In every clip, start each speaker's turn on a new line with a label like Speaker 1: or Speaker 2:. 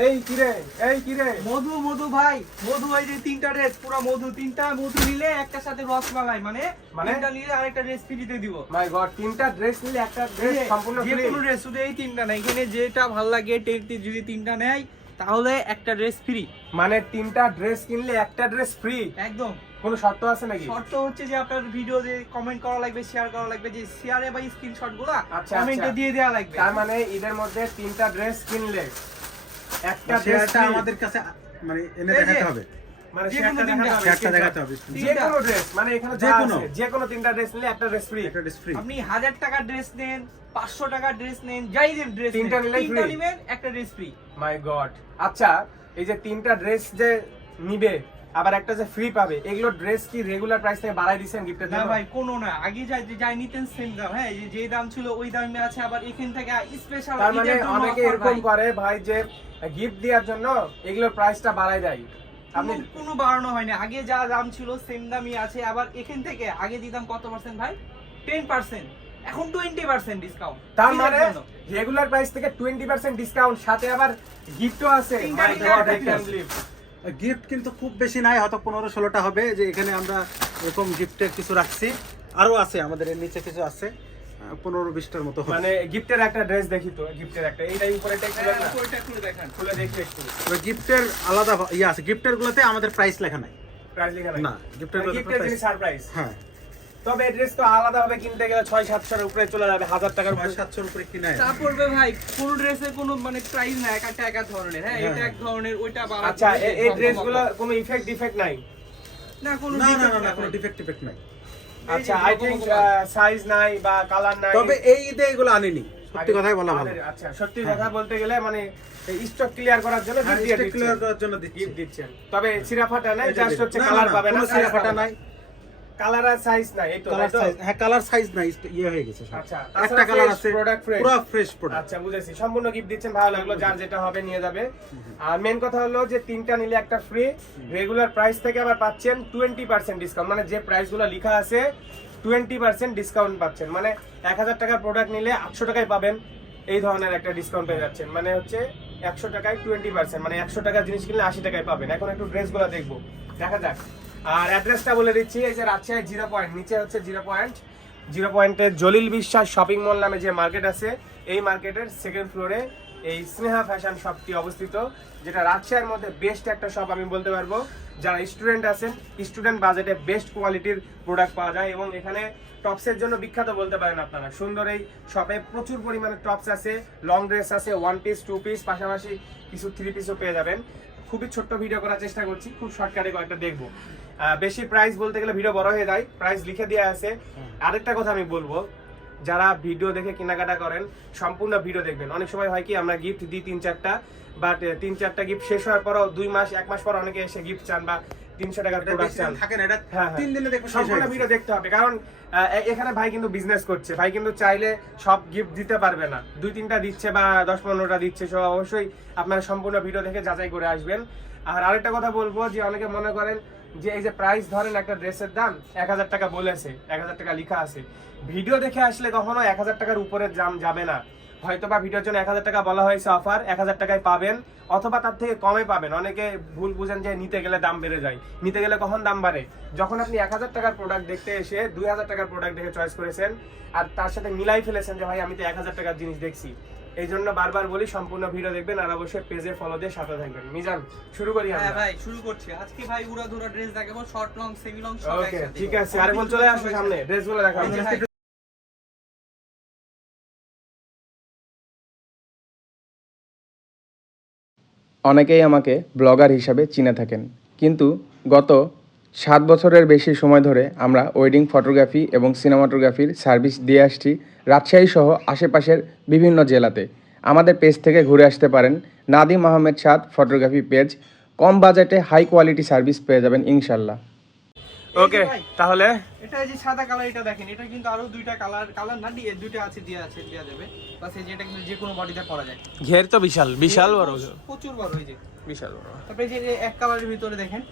Speaker 1: এই কিরে এই কিরে
Speaker 2: মধু মধু ভাই মধু এই যে তিনটা ড্রেস পুরো মধু তিনটা মধু নিলে সাথে রসমালাই মানে
Speaker 1: মানে?
Speaker 2: তিনটা নিলে আরেকটা ড্রেস দিব।
Speaker 1: মাই গড তিনটা ড্রেস নিলে একটা ড্রেস সম্পূর্ণ
Speaker 2: যে কোনো ড্রেস শুধু এই তিনটা না এখানে যেটা ভালো লাগে টেকটি যদি তিনটা নেয় তাহলে একটা ড্রেস ফ্রি
Speaker 1: মানে তিনটা ড্রেস কিনলে একটা ড্রেস ফ্রি
Speaker 2: একদম।
Speaker 1: কোনো শর্ত আছে নাকি?
Speaker 2: শর্ত হচ্ছে যে আপনার ভিডিও যে কমেন্ট করা লাগবে শেয়ার করা লাগবে যে শেয়ারে বা
Speaker 1: স্ক্রিনশটগুলো
Speaker 2: কমেন্টে। দিয়ে দেওয়া লাগবে।
Speaker 1: তার মানে ঈদের মধ্যে তিনটা ড্রেস কিনলে একটা ড্রেস
Speaker 3: শেয়ারটা আমাদের কাছে মানে এনে
Speaker 2: যে,
Speaker 3: দেখাতে হবে।
Speaker 1: মানে শেয়ারটা
Speaker 2: কোনো তিনটা।
Speaker 1: দেখাতে হবে, যে কোনো ড্রেস মানে এখানে
Speaker 3: যে
Speaker 1: যে
Speaker 3: কোনো।
Speaker 1: কোনো যে কোনো তিনটা ড্রেস নিলে একটা ড্রেস ফ্রি
Speaker 3: একটা ফ্রি
Speaker 2: আপনি হাজার টাকার ড্রেস নেন পাঁচশো টাকার ড্রেস নেন যাই দেন ড্রেস
Speaker 1: তিনটা
Speaker 2: নেবেন একটা ড্রেস ফ্রি
Speaker 1: মাই গড আচ্ছা এই যে তিনটা ড্রেস যে নিবে আবার একটা যে ফ্রি পাবে এগুলো ড্রেস কি রেগুলার প্রাইস থেকে বাড়াই দিছেন গিফটের
Speaker 2: না ভাই কোনো না। আগে যাই যাই নিতেন সেম দাম। হ্যাঁ এই যে দাম ছিল ওই দামে আছে আবার এখান থেকে স্পেশাল
Speaker 1: তার মানে অনেকে এরকম করে ভাই যে গিফট দেওয়ার জন্য এগুলোর প্রাইসটা বাড়াই দেয়। আপনি
Speaker 2: কোনো বাড়ানো হয়নি আগে যা দাম ছিল সেম দামই আছে। আবার এখান থেকে আগে দিতাম কত পার্সেন্ট ভাই? টেন পার্সেন্ট এখন টোয়েন্টি পার্সেন্ট ডিসকাউন্ট
Speaker 1: তার মানে রেগুলার প্রাইস থেকে টোয়েন্টি পার্সেন্ট ডিসকাউন্ট সাথে আবার গিফটও আছে।
Speaker 3: গিফট কিন্তু খুব বেশি নাই হয়তো পনেরো ষোলোটা হবে যে এখানে আমরা এরকম গিফটের কিছু রাখছি। আরও আছে আমাদের এর নিচে কিছু আছে পনেরো বিশটার মতো
Speaker 1: মানে গিফটের একটা ড্রেস দেখি তো গিফটের একটা এইটাই উপরে টেক খুলে না?
Speaker 2: ওইটা খুলে দেখান।
Speaker 1: খুলে দেখি একটু।
Speaker 3: গিফটের আলাদা ইয়ে আছে গিফটের গুলোতে আমাদের প্রাইস লেখা নাই।
Speaker 1: প্রাইস লেখা নাই?
Speaker 3: না, গিফটের
Speaker 1: মানে সারপ্রাইজ
Speaker 3: হ্যাঁ।
Speaker 1: তবে ড্রেস তো আলাদা ভাবে কিনতে গেলে ছয় সাতশোর উপরে চলে যাবে হাজার টাকার
Speaker 3: ছয় সাতশোর উপরে কিনে
Speaker 2: তা পড়বে ভাই কোন ড্রেসের কোনো মানে প্রাইস না এক একটা এক এক ধরনের। হ্যাঁ
Speaker 3: হ্যাঁ,
Speaker 2: এটা এক ধরনের ওইটা আবার
Speaker 1: আচ্ছা এই
Speaker 2: কম, কম,
Speaker 1: ড্রেসগুলো কোনো ইফেক্ট ডিফেক্ট নাই?
Speaker 2: না কোনো
Speaker 3: না না না কোনো। ডিফেক্ট টিফেক্ট নাই।
Speaker 1: আচ্ছা আই থিংক সাইজ নাই বা কালার নাই।
Speaker 3: তবে এই ঈদে এগুলো আনিনি। সত্যি কথাই বলা ভালো।
Speaker 1: আচ্ছা সত্যি
Speaker 3: হ্যাঁ।
Speaker 1: কথা বলতে গেলে মানে স্টক ক্লিয়ার করার জন্য
Speaker 3: হ্যাঁ, ক্লিয়ার করার জন্য
Speaker 1: গিফট দিচ্ছেন তবে সিরাফাটা নাই জাস্ট হচ্ছে কালার পাবে না
Speaker 3: সিরাফাটা নাই।
Speaker 1: কালার আর সাইজ নাই এই তো
Speaker 3: কালার সাইজ হ্যাঁ কালার সাইজ নাই ইয়ে হয়ে গেছে
Speaker 1: আচ্ছা
Speaker 3: একটা কালার আছে
Speaker 1: product fresh।
Speaker 3: পুরো ফ্রেশ প্রোডাক্ট
Speaker 1: আচ্ছা বুঝেছি। সম্পূর্ণ গিফট দিচ্ছেন ভালো লাগল যার যেটা হবে নিয়ে যাবে। আর মেন কথা হলো যে তিনটা নিলে একটা ফ্রি রেগুলার প্রাইস থেকে আবার পাচ্ছেন টোয়েন্টি পার্সেন্ট ডিসকাউন্ট মানে যে প্রাইসগুলো লেখা আছে টোয়েন্টি পার্সেন্ট ডিসকাউন্ট পাচ্ছেন। মানে এক হাজার টাকার প্রোডাক্ট নিলে আটশো টাকায় পাবেন এই ধরনের একটা ডিসকাউন্ট পেয়ে যাচ্ছেন। মানে হচ্ছে একশো টাকায় টোয়েন্টি পার্সেন্ট মানে একশো টাকার জিনিস কিনলে আশি টাকায় পাবেন। এখন একটু ড্রেসগুলো দেখব। দেখা যাক। আর অ্যাড্রেসটা বলে দিচ্ছি, এই যে রাজশাহী জিরো পয়েন্ট, নিচে হচ্ছে জিরো পয়েন্ট, জিরো পয়েন্টে জলিল বিশ্বাস শপিং মল নামে যে মার্কেট আছে, এই মার্কেটের সেকেন্ড ফ্লোরে এই স্নেহা ফ্যাশন শপটি অবস্থিত, যেটা রাজশাহীর মধ্যে বেস্ট একটা শপ আমি বলতে পারব। যারা স্টুডেন্ট আছেন স্টুডেন্ট বাজেটে বেস্ট কোয়ালিটির প্রোডাক্ট পাওয়া যায় এবং এখানে টপসের জন্য বিখ্যাত বলতে পারেন আপনারা। সুন্দর এই শপে প্রচুর পরিমাণে টপস আছে লং ড্রেস আছে ওয়ান পিস টু পিস পাশাপাশি কিছু থ্রি পিসও পেয়ে যাবেন। খুবই ছোট্ট ভিডিও করার চেষ্টা করছি, খুব শর্টকাটে কয়েকটা দেখব। বেশি প্রাইস বলতে গেলে ভিডিও বড় হয়ে যায়। প্রাইস লিখে দেওয়া আছে। আরেকটা কথা আমি বলব যারা ভিডিও দেখে কেনাকাটা করেন সম্পূর্ণ ভিডিও দেখবেন। অনেক সময় হয় কি আমরা গিফট দিই তিন চারটা বাট তিন চারটা গিফট শেষ হওয়ার পরও দুই মাস এক মাস পর অনেকে এসে গিফট চান বা তিনশো টাকার প্রোডাক্ট চান। হ্যাঁ, হ্যাঁ।
Speaker 3: তিন দিনে
Speaker 1: সম্পূর্ণ ভিডিও দেখতে হবে। কারণ এখানে ভাই কিন্তু বিজনেস করছে। ভাই কিন্তু চাইলে সব গিফট দিতে পারবে না। দুই তিনটা দিচ্ছে বা দশ পনেরোটা দিচ্ছে সব অবশ্যই আপনারা সম্পূর্ণ ভিডিও দেখে যাচাই করে আসবেন। আর আরেকটা কথা বলব যে অনেকে মনে করেন যে এই যে প্রাইস ধরেন একটা ড্রেসের দাম, এক হাজার টাকা বলেছে, এক হাজার টাকা লেখা আছে। ভিডিও দেখে আসলে কখনো এক হাজার টাকার উপরে দাম যাবে না। হয়তো বা ভিডিওর জন্য এক হাজার টাকা বলা হয়েছে অফার এক হাজার টাকায় পাবেন, অথবা তার থেকে কমে পাবেন। অনেকে ভুল বুঝেন যে নিতে গেলে দাম বেড়ে যায়। নিতে গেলে কখন দাম বাড়ে? যখন আপনি এক হাজার টাকার প্রোডাক্ট দেখতে এসে দুই হাজার টাকার প্রোডাক্ট দেখে চয়েস করেছেন, আর তার সাথে মিলাই ফেলেছেন যে, ভাই, আমি তো এক হাজার টাকার জিনিস দেখছি। এই জন্য বারবার বলি সম্পূর্ণ ভিডিও দেখবেন আর অবশ্যই পেজে ফলো দিয়ে সাথে থাকবেন। মিজান শুরু করি
Speaker 2: হ্যাঁ
Speaker 1: আমরা
Speaker 2: ভাই শুরু করছি। আজকে ভাই উড়া ধুরা ড্রেস দেখাবো শর্ট লং সেমি লং সব
Speaker 1: ওকে ঠিক আছে। আরে বল চলে আসো সামনে ড্রেসগুলো দেখাবো।
Speaker 4: অনেকেই আমাকে ব্লগার হিসাবে চিনে থাকেন কিন্তু গত সাত বছরের বেশি সময় ধরে আমরা ওয়েডিং ফটোগ্রাফি এবং সিনেমাটোগ্রাফির সার্ভিস দিয়ে আসছি রাজশাহী সহ আশেপাশের বিভিন্ন জেলাতে। আমাদের পেজ থেকে ঘুরে আসতে পারেন। Nadim Ahmed Saad photography page. কম বাজেটে হাই কোয়ালিটি সার্ভিস পেয়ে যাবেন ইনশাল্লাহ।
Speaker 1: ওকে
Speaker 2: ভাই,
Speaker 1: তাহলে?
Speaker 2: এটা এই যে সাদা কালার এটা দেখেন এটা কিন্তু আরও দুইটা কালার কালার না দিয়ে দুইটা আছে দিয়ে আছে দেওয়া যাবে প্লাস এই যে এটা কিন্তু যে কোনো বডিতে পরা যায়।
Speaker 1: ঘের তো বিশাল বিশাল বড়
Speaker 2: প্রচুর বড়
Speaker 1: বিশাল বড়।
Speaker 2: তারপরে এই যে এক কালারের ভিতরে দেখেন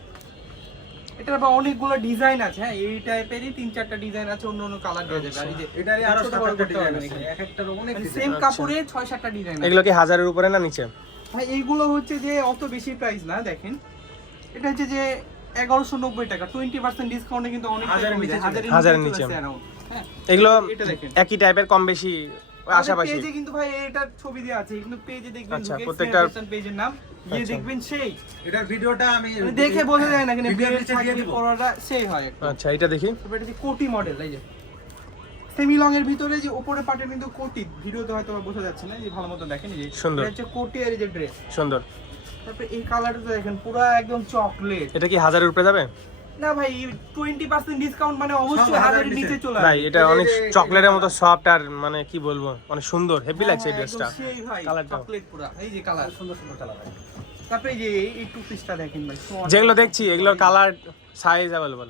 Speaker 2: এটার আবার অনেকগুলো ডিজাইন আছে হ্যাঁ এই টাইপেরই তিন চারটা ডিজাইন আছে অন্য অন্য কালার দেওয়া যাবে। আর এই যে
Speaker 3: এটারই আরও
Speaker 2: ছোট বড়
Speaker 3: ডিজাইন আছে। এক একটার অনেক
Speaker 2: মানে সেম কাপড়ে ছয় সাতটা ডিজাইন
Speaker 1: এগুলো কি হাজারের উপরে না নিচে?
Speaker 2: ভাই এইগুলো হচ্ছে যে অত বেশি প্রাইস না দেখেন। এটা হচ্ছে যে এগারোশো নব্বই টাকা টোয়েন্টি পার্সেন্ট ডিসকাউন্টে কিন্তু অনেক
Speaker 3: হাজারের নিচে
Speaker 1: হাজারের নিচে।
Speaker 2: হ্যাঁ
Speaker 1: এগুলো
Speaker 2: দেখেন।
Speaker 1: একই টাইপের কম বেশি আশাপাশি
Speaker 2: পেজে কিন্তু ভাই এটার ছবি দেওয়া আছে কিন্তু পেজে দেখবেন
Speaker 1: আচ্ছা,
Speaker 2: ঢুকে
Speaker 1: প্রত্যেকটার-
Speaker 2: পেজের নাম।
Speaker 1: আচ্ছা।
Speaker 2: দেখবেন সেই।
Speaker 3: এটার ভিডিওটা আমি
Speaker 2: মানে দেখে বোঝা যায় না কিন্তু
Speaker 3: ভিডিওর নিচে দিয়ে দিব।
Speaker 2: পরাটা সেই হয়
Speaker 1: আচ্ছা এটা দেখি।
Speaker 2: এটা হচ্ছে কোটি মডেল এই যে। সেমি লং এর ভিতরে যে উপরে পার্টে কিন্তু কোটি। ভিডিওতে হয়তো বা বোঝা যাচ্ছে না যে ভালো মতো দেখেন এই যে
Speaker 1: সুন্দর।
Speaker 2: এটা হচ্ছে কোটি আর এই যে ড্রেস
Speaker 1: সুন্দর।
Speaker 2: তারপরে এই কালারটা দেখেন পুরো একদম চকলেট
Speaker 1: এটা কি হাজারের উপরে যাবে?
Speaker 2: না ভাই টোয়েন্টি পার্সেন্ট ডিসকাউন্ট মানে অবশ্যই
Speaker 3: হাজারের নিচে।
Speaker 2: চলে
Speaker 1: ভাই এটা অনেক চকলেটের মতো সফট আর মানে কি বলব অনেক সুন্দর হেভি
Speaker 2: হ্যাঁ,
Speaker 1: লাগছে এই ড্রেসটা কালারটা।
Speaker 2: চকলেট পুরো। এই যে কালার
Speaker 3: সুন্দর সুন্দর কালার
Speaker 2: তারপরে যে এই টু পিসটা দেখেন ভাই
Speaker 1: যেগুলো দেখছি এগুলোর কালার সাইজ অ্যাভেলেবল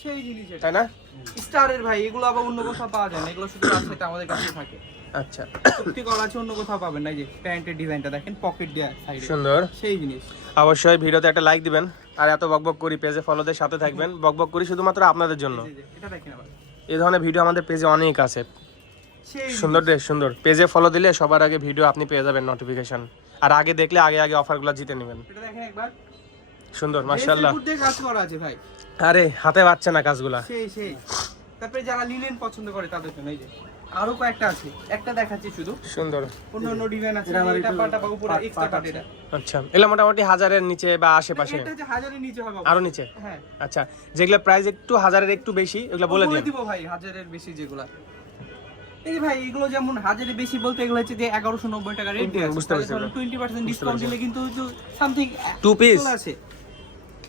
Speaker 2: সেই জিনিস এটা।
Speaker 1: তাই না?
Speaker 2: স্টারের ভাই এগুলো আবার অন্য কোথাও পাওয়া যায় না এগুলো শুধু রাজশাহীতে আমাদের কাছে থাকে।
Speaker 1: আচ্ছা।
Speaker 2: সত্যি করা আছে অন্য কোথাও পাবেন না এই যে প্যান্টের ডিজাইনটা দেখেন পকেট দেয়া সাইডে
Speaker 1: সুন্দর।
Speaker 2: সেই জিনিস।
Speaker 1: অবশ্যই ভিডিওতে একটা লাইক দিবেন। আর এত বকবক করি পেজে ফলোদের সাথে থাকবেন। বকবক করি শুধুমাত্র আপনাদের জন্য।
Speaker 2: এই
Speaker 1: ধরনের ভিডিও আমাদের পেজে অনেক আছে। সুন্দর ড্রেস সুন্দর। পেজে ফলো দিলে সবার আগে ভিডিও আপনি পেয়ে যাবেন নোটিফিকেশন আর আগে দেখলে আগে আগে অফারগুলো জিতে নেবেন। সুন্দর মাশাআল্লাহ। আরে হাতে পাচ্ছে না কাজগুলা।
Speaker 2: সেই সেই। তারপরে যারা লিনেন পছন্দ করে তাদের জন্য এই যে। আরও কয়েকটা আছে। একটা দেখাচ্ছি শুধু।
Speaker 1: সুন্দর।
Speaker 2: অন্য অন্য ডিজাইন আছে।
Speaker 3: এটা
Speaker 2: পাটা বা উপরে এক্সট্রা
Speaker 3: পাট
Speaker 2: এটা
Speaker 1: আচ্ছা। এগুলো মোটামুটি হাজারের নিচে বা আশেপাশে।
Speaker 2: এটা যে হাজারের নিচে হবে।
Speaker 1: আরও নিচে?
Speaker 2: হ্যাঁ।
Speaker 1: আচ্ছা। যেগুলো প্রাইস একটু হাজারের একটু বেশি এগুলো বলে দিন
Speaker 2: দিব ভাই হাজারের বেশি যেগুলা। এই ভাই এগুলো যেমন হাজারের বেশি বলতে এগুলো হচ্ছে যে এগারোশো নব্বই টাকা রেট
Speaker 1: বুঝতে পেরেছি।
Speaker 2: টোয়েন্টি পার্সেন্ট ডিসকাউন্ট দিলে কিন্তু সামথিং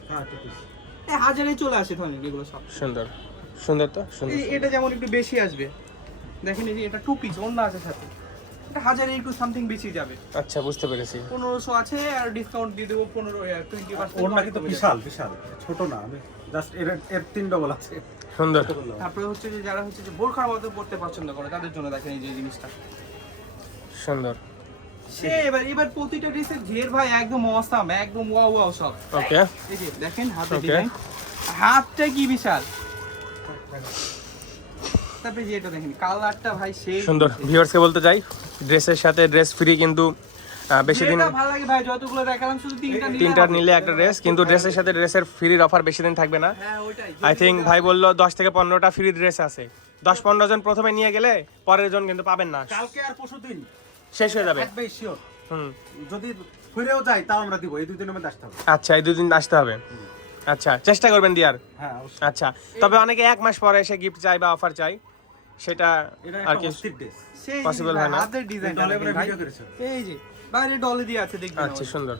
Speaker 3: হ্যাঁ ঠিক আছে
Speaker 2: এই হাজারে চলে আসে ধরেন এগুলো সব।
Speaker 1: সুন্দর। সুন্দর তো? সুন্দর।
Speaker 2: এটা যেমন একটু বেশি আসবে। দেখেন এই যে এটা টু পিস অন্য আছে সাথে। এটা হাজারে একটু সামথিং বেশি যাবে।
Speaker 1: আচ্ছা বুঝতে পেরেছি।
Speaker 2: পনেরোশো আছে আর ডিসকাউন্ট দিয়ে দেবো পনেরো টোয়েন্টি
Speaker 3: ওরটা কিন্তু বিশাল বিশাল। ছোট না আমি জাস্ট এর এর তিন ডবল আছে।
Speaker 1: সুন্দর।
Speaker 2: তারপরে হচ্ছে যে যারা হচ্ছে যে বোরখার মতো পড়তে পছন্দ করে তাদের জন্য দেখেন এই যে এই জিনিসটা।
Speaker 1: সুন্দর।
Speaker 2: সে এবার এবার প্রতিটা ড্রেসের ঘের ভাই একদম অসাম একদম ওয়াও ওয়াও সব।
Speaker 1: ওকে
Speaker 2: দেখেন হাতে. ডিজাইন হাতটা কি বিশাল। তারপরে যে এটা দেখেন কালারটা ভাই সেই
Speaker 1: সুন্দর। ভিউয়ার্সকে বলতে চাই ড্রেসের সাথে ড্রেস ফ্রি কিন্তু বেশি দিন
Speaker 2: ভালো লাগে ভাই যতগুলো দেখালাম শুধু তিনটা নিলে
Speaker 1: তিনটা নিলে একটা ড্রেস কিন্তু ড্রেসের সাথে ড্রেসের ফ্রির অফার বেশি দিন থাকবে না।
Speaker 2: হ্যাঁ
Speaker 1: আই থিঙ্ক ভাই বলল দশ থেকে পনেরোটা ফ্রি ড্রেস আছে। দশ পনেরো জন প্রথমে নিয়ে গেলে পরের জন কিন্তু পাবেন না।
Speaker 3: কালকে আর পরশু দিন।
Speaker 1: শেষ হয়ে যাবে। হুম।
Speaker 3: যদি ফিরেও যাই তাও আমরা দিব। এই দুই দিনের মধ্যে আসতে হবে।
Speaker 1: আচ্ছা এই আসতে হবে। আচ্ছা চেষ্টা করবেন দিয়ার।
Speaker 3: হ্যাঁ
Speaker 1: আচ্ছা তবে অনেকে এক মাস পরে এসে গিফট চাই বা অফার চাই। সেটা আর কি
Speaker 3: অস্থির ড্রেস
Speaker 2: সেই
Speaker 1: Possible
Speaker 2: জিনিস ভাই,
Speaker 1: হয় না?
Speaker 2: হাতের ডিজাইন
Speaker 3: ডলে এবারে ভিডিও করেছে?
Speaker 2: এই যে বাইরে ডলে দিয়ে আছে দেখবেন
Speaker 1: আচ্ছা সুন্দর।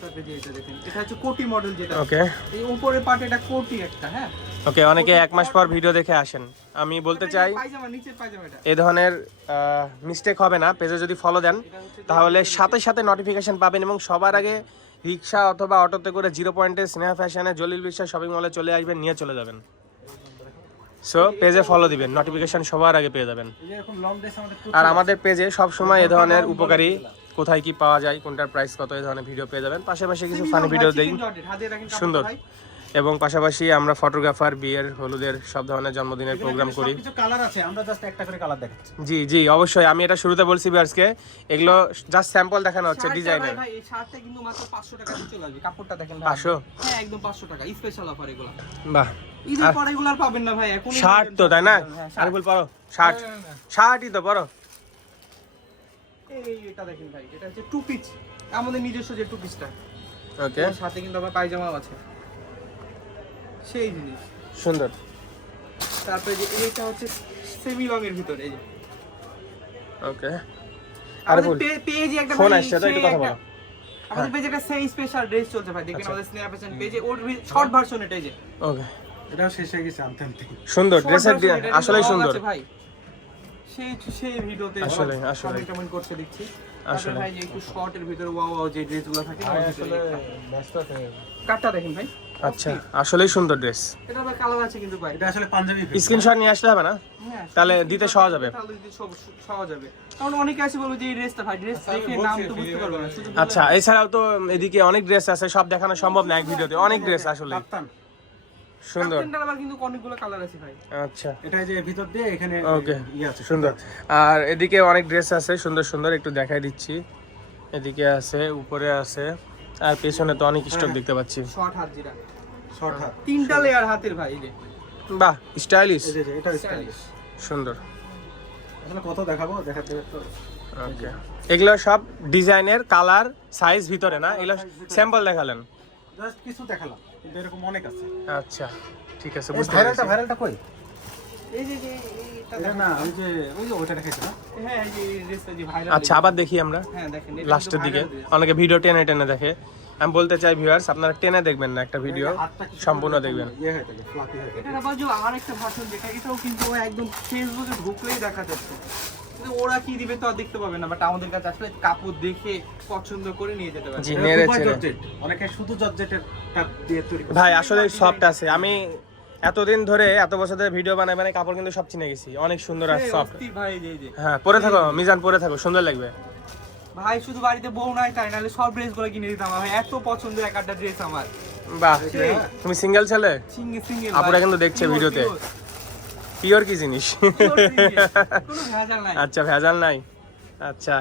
Speaker 2: তারপরে যে এটা দেখেন এটা হচ্ছে কোটি মডেল যেটা।
Speaker 1: ওকে
Speaker 2: এই উপরে পার্ট এটা কোটি একটা হ্যাঁ?
Speaker 1: ওকে অনেকে এক মাস পর ভিডিও দেখে আসেন। আমি বলতে চাই এই ধরনের মিস্টেক হবে না। পেজে যদি ফলো দেন তাহলে সাথে সাথে নোটিফিকেশন পাবেন এবং সবার আগে রিক্সা অথবা অটোতে করে জিরো পয়েন্টে স্নেহা ফ্যাশনে জলিল বিশ্বাস শপিং মলে চলে আসবেন নিয়ে চলে যাবেন। সো পেজে ফলো দিবেন। নোটিফিকেশন সবার আগে পেয়ে যাবেন। আর আমাদের পেজে সব সময় এ ধরনের উপকারী কোথায় কি পাওয়া যায় কোনটার প্রাইস কত এই ধরনের ভিডিও পেয়ে যাবেন। পাশাপাশি কিছু ফানি ভিডিও দেই। সুন্দর। এবং পাশাপাশি আমরা ফটোগ্রাফার বিয়ের হলুদের সব ধরনের জন্মদিনের প্রোগ্রাম করি।
Speaker 3: কালার আছে আমরা জাস্ট একটা করে কালার দেখাচ্ছি।
Speaker 1: জি জি অবশ্যই। আমি এটা শুরুতে বলছি বিয়ার্সকে এগুলো জাস্ট স্যাম্পল দেখানো হচ্ছে ডিজাইনের
Speaker 2: ভাই এই শার্টটা কিন্তু মাত্র 500 টাকা চলে আসবে। কাপড়টা দেখেন ভাই।
Speaker 1: পাঁচশো?
Speaker 2: হ্যাঁ একদম 500 টাকা। স্পেশাল অফার এগুলো।
Speaker 1: বাহ।
Speaker 2: ঈদের পরে এগুলো আর পাবেন না ভাই এখন
Speaker 1: শার্ট তো তাই না?
Speaker 2: হ্যাঁ,
Speaker 1: আর বল পরো শার্ট শার্টই তো পরো।
Speaker 2: এই এটা দেখেন ভাই এটা হচ্ছে টু পিস আমাদের নিজস্ব যে টু। পিসটা
Speaker 1: ওকে
Speaker 2: সাথে কিন্তু আবার পায়জামাও আছে। সেই জিনিস।
Speaker 1: সুন্দর।
Speaker 2: তারপরে যে এইটা হচ্ছে সেমি লং এর ভিতরে এই যে।
Speaker 1: ওকে আরে বল।
Speaker 2: পেজে একটা
Speaker 1: ফোন আসছে তো একটু কথা বলো।
Speaker 2: আমাদের পেজে একটা সেই স্পেশাল ড্রেস চলছে ভাই দেখবেন
Speaker 1: আচ্ছা।
Speaker 2: আমাদের স্ন্যাপ পেজে ওর শর্ট ভার্সন এটা এই যে।
Speaker 1: ওকে
Speaker 3: এটাও শেষ হয়ে গেছে আনতে আনতে
Speaker 1: সুন্দর ড্রেসের
Speaker 2: এটা
Speaker 1: আসলেই সুন্দর।
Speaker 2: ভাই। সেই সেই ভিডিওতে
Speaker 1: আসলে, আসলে।
Speaker 2: কমেন্ট করছে দেখছি।
Speaker 1: আসলে।
Speaker 2: আসলে। ভাই যে একটু শর্টের ভিতরে ওয়াও ওয়াও যে ড্রেসগুলো থাকে ওর ভিতরে একটা। কাটটা দেখেন ভাই।
Speaker 1: আচ্ছা আসলেই সুন্দর ড্রেস
Speaker 2: এটা কালার আছে কিন্তু ভাই।
Speaker 3: এটা আসলে পাঞ্জাবি
Speaker 1: স্ক্রিনশট নিয়ে আসলে হবে না?
Speaker 2: হ্যাঁ,
Speaker 1: তাহলে দিতে সহজ হবে।
Speaker 2: তাহলে দিতে সহজ হবে। কারণ অনেকে আছে বলবে যে এই ড্রেসটা ভাই ড্রেস দেখে নাম তো বুঝতে পারবে না।
Speaker 1: আচ্ছা এছাড়াও তো এদিকে অনেক ড্রেস আছে সব দেখানো সম্ভব না এক ভিডিওতে। অনেক ড্রেস আসলে সুন্দর।
Speaker 2: আবার কিন্তু অনেকগুলো কালার আছে ভাই।
Speaker 1: আচ্ছা।
Speaker 3: এটা যে ভিতর দিয়ে এখানে
Speaker 1: Okay.
Speaker 3: ইয়ে আছে
Speaker 1: সুন্দর। আর এদিকে অনেক ড্রেস আছে সুন্দর সুন্দর একটু দেখাই দিচ্ছি। এদিকে আছে উপরে আছে আর পেছনে তো অনেক স্টক দেখতে পাচ্ছি।
Speaker 2: শর্ট হাত যেটা।
Speaker 3: শর্ট হাত
Speaker 2: তিনটা লেয়ার হাতের ভাই এই যে।
Speaker 1: বাহ স্টাইলিশ
Speaker 3: এটা স্টাইলিশ
Speaker 1: সুন্দর।
Speaker 3: আসলে কত দেখাবো দেখাতে তো।
Speaker 1: ওকে এগুলো সব ডিজাইনের কালার সাইজ ভিতরে না? এগুলো স্যাম্পল দেখালেন।
Speaker 3: জাস্ট কিছু দেখালাম। কিন্তু এরকম অনেক আছে।
Speaker 1: আচ্ছা ঠিক আছে বুঝতে
Speaker 3: ভাইরালটা ভাইরালটা কই? এটা
Speaker 2: হ্যাঁ
Speaker 1: আচ্ছা আবার দেখি আমরা।
Speaker 2: হ্যাঁ দেখেন এটা
Speaker 1: লাস্টের দিকে। অনেকে ভিডিও টেনে টেনে দেখে। আমি বলতে চাই ভিউয়ার্স আপনারা টেনে দেখবেন না একটা ভিডিও সম্পূর্ণ দেখবেন।
Speaker 3: ইয়ে হয়ে হয়ে
Speaker 2: এটার আবার যে আরেকটা ভাষণ যেটা এটাও কিন্তু একদম ফেসবুকে ঢুকলেই দেখা যাচ্ছে। কিন্তু ওরা কি দিবে তো আর দেখতে পাবে না বাট আমাদের কাছে আসলে কাপড় দেখে পছন্দ করে নিয়ে যেতে পারবে।
Speaker 1: জি নেড়ে
Speaker 3: অনেকে শুধু জর্জেটের টাপ দিয়ে তৈরি
Speaker 1: ভাই আসলে সফট আছে। আমি এতদিন ধরে এত বছর ধরে ভিডিও বানাই বানাই কাপড় কিন্তু সব চিনে গেছি। অনেক সুন্দর আর সফট
Speaker 2: ভাই এই যে
Speaker 1: হ্যাঁ পরে থাকো মিজান পরে থাকো সুন্দর লাগবে।
Speaker 2: ভাই শুধু বাড়িতে বউ নাই তাই নাহলে সব ড্রেসগুলো কিনে দিতাম ভাই এত পছন্দ এক একটা ড্রেস আমার।
Speaker 1: বাহ তুমি সিঙ্গেল ছেলে?
Speaker 2: সিঙ্গেল সিঙ্গেল
Speaker 1: আপুরা কিন্তু দেখছে ভিডিওতে। পিওর কি জিনিস? আচ্ছা ভেজাল নাই? আচ্ছা।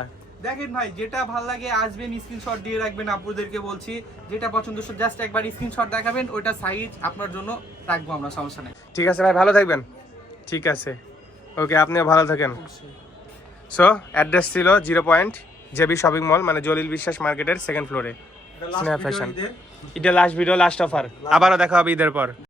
Speaker 2: দেখেন ভাই যেটা ভালো লাগে আসবেন স্ক্রিনশট দিয়ে রাখবেন আপুদেরকে বলছি। যেটা পছন্দ জাস্ট একবার স্ক্রিনশট দেখাবেন ওইটা সাইজ আপনার জন্য রাখব আমরা সমস্যা নেই।
Speaker 1: ঠিক আছে ভাই ভালো থাকবেন। ঠিক আছে। ওকে আপনিও ভালো থাকেন। সো অ্যাড্রেস ছিল zero point JB shopping mall মানে জলিল বিশ্বাস মার্কেটের সেকেন্ড ফ্লোরে স্নেহা ফ্যাশন। এটা লাস্ট ভিডিও লাস্ট অফার আবারও দেখা হবে ঈদের পর।